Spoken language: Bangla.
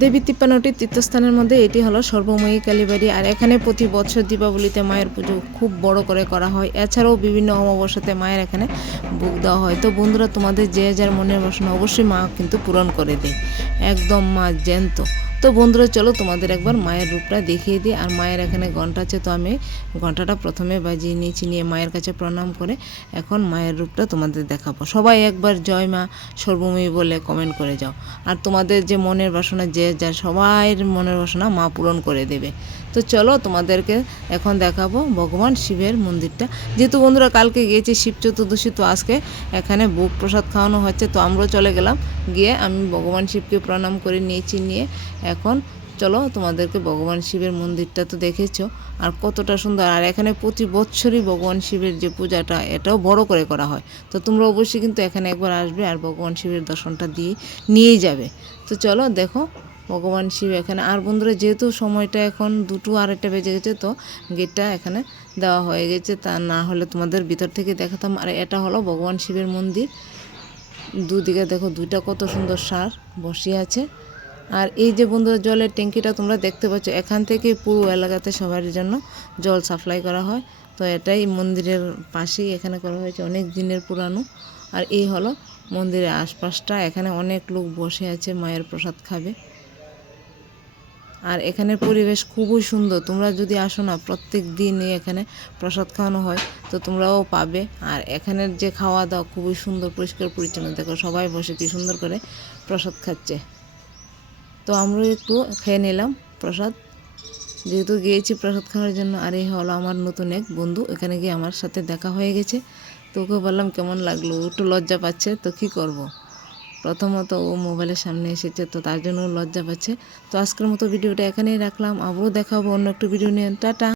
দেবী ৫৩টি তীর্থস্থানের মধ্যে এটি হলো সর্বময়ী কালীবাড়ি। আর এখানে প্রতি বছর দীপাবলিতে মায়ের পুজো খুব বড় করে করা হয়। এছাড়াও বিভিন্ন অমাবস্যাতে মায়ের এখানে ভোগ দেওয়া হয়। তো বন্ধুরা, তোমাদের যে যার মনের বাসনা অবশ্যই মা কিন্তু পূরণ করে দেয়, একদম মা জ্যান্ত। তো বন্ধুরা, চলো তোমাদের একবার মায়ের রূপটা দেখিয়ে দিই। আর মায়ের এখানে ঘন্টা আছে, তো আমি ঘন্টাটা প্রথমে বাজিয়ে নিয়েছি, নিয়ে মায়ের কাছে প্রণাম করে এখন মায়ের রূপটা তোমাদের দেখাবো। সবাই একবার জয় মা সর্বময়ী বলে কমেন্ট করে যাও। আর তোমাদের যে মনের বাসনা, যে যার সবাইয়ের মনের বাসনা মা পূরণ করে দেবে। তো চলো তোমাদেরকে এখন দেখাবো ভগবান শিবের মন্দিরটা। যেহেতু বন্ধুরা কালকে গিয়েছি শিব চতুর্দশী, তো আজকে এখানে ভোগ প্রসাদ খাওয়ানো হচ্ছে, তো আমরাও চলে গেলাম। গিয়ে আমি ভগবান শিবকে প্রণাম করে নিয়েছি, নিয়ে এখন চলো তোমাদেরকে ভগবান শিবের মন্দিরটা তো দেখেছো আর কতটা সুন্দর। আর এখানে প্রতি বছরই ভগবান শিবের যে পূজাটা, এটাও বড় করে করা হয়। তো তোমরা অবশ্যই কিন্তু এখানে একবার আসবে আর ভগবান শিবের দর্শনটা দিয়ে নিয়েই যাবে। তো চলো দেখো ভগবান শিব এখানে। আর বন্ধুরা, যেহেতু সময়টা এখন 2:02 বেজে গেছে, তো গেটটা এখানে দেওয়া হয়ে গেছে, তা না হলে তোমাদের ভিতর থেকে দেখাতাম। আর এটা হলো ভগবান শিবের মন্দির। দুদিকে দেখো দুইটা কত সুন্দর ষাঁড় বসে আছে। আর এই যে বন্ধুরা জলের ট্যাঙ্কিটা তোমরা দেখতে পাচ্ছ, এখান থেকে পুরো এলাকাতে সবার জন্য জল সাপ্লাই করা হয়। তো এটাই মন্দিরের পাশেই এখানে করা হয়েছে, অনেক দিনের পুরানো। আর এই হলো মন্দিরের আশপাশটা, এখানে অনেক লোক বসে আছে মায়ের প্রসাদ খাবে। আর এখানের পরিবেশ খুবই সুন্দর। তোমরা যদি আসো না, প্রত্যেক দিনই এখানে প্রসাদ খাওয়ানো হয়, তো তোমরাও পাবে। আর এখানের যে খাওয়া দাওয়া খুবই সুন্দর, পরিষ্কার পরিচ্ছন্ন। দেখো সবাই বসে কি সুন্দর করে প্রসাদ খাচ্ছে। তো আমরাও একটু খেয়ে নিলাম প্রসাদ, যেহেতু গিয়েছি প্রসাদ খাওয়ার জন্য। আর এই হলো আমার নতুন এক বন্ধু, এখানে গিয়ে আমার সাথে দেখা হয়ে গেছে। তো ওকে বললাম কেমন লাগলো, একটু লজ্জা পাচ্ছে। তো কি করব, প্রথমত ও মোবাইলের সামনে এসেছে, তো তার জন্য লজ্জা পাচ্ছে। তো আজকের মতো ভিডিওটা এখানেই রাখলাম, আবারও দেখাবো অন্য একটু ভিডিও নিয়ে। টাটা।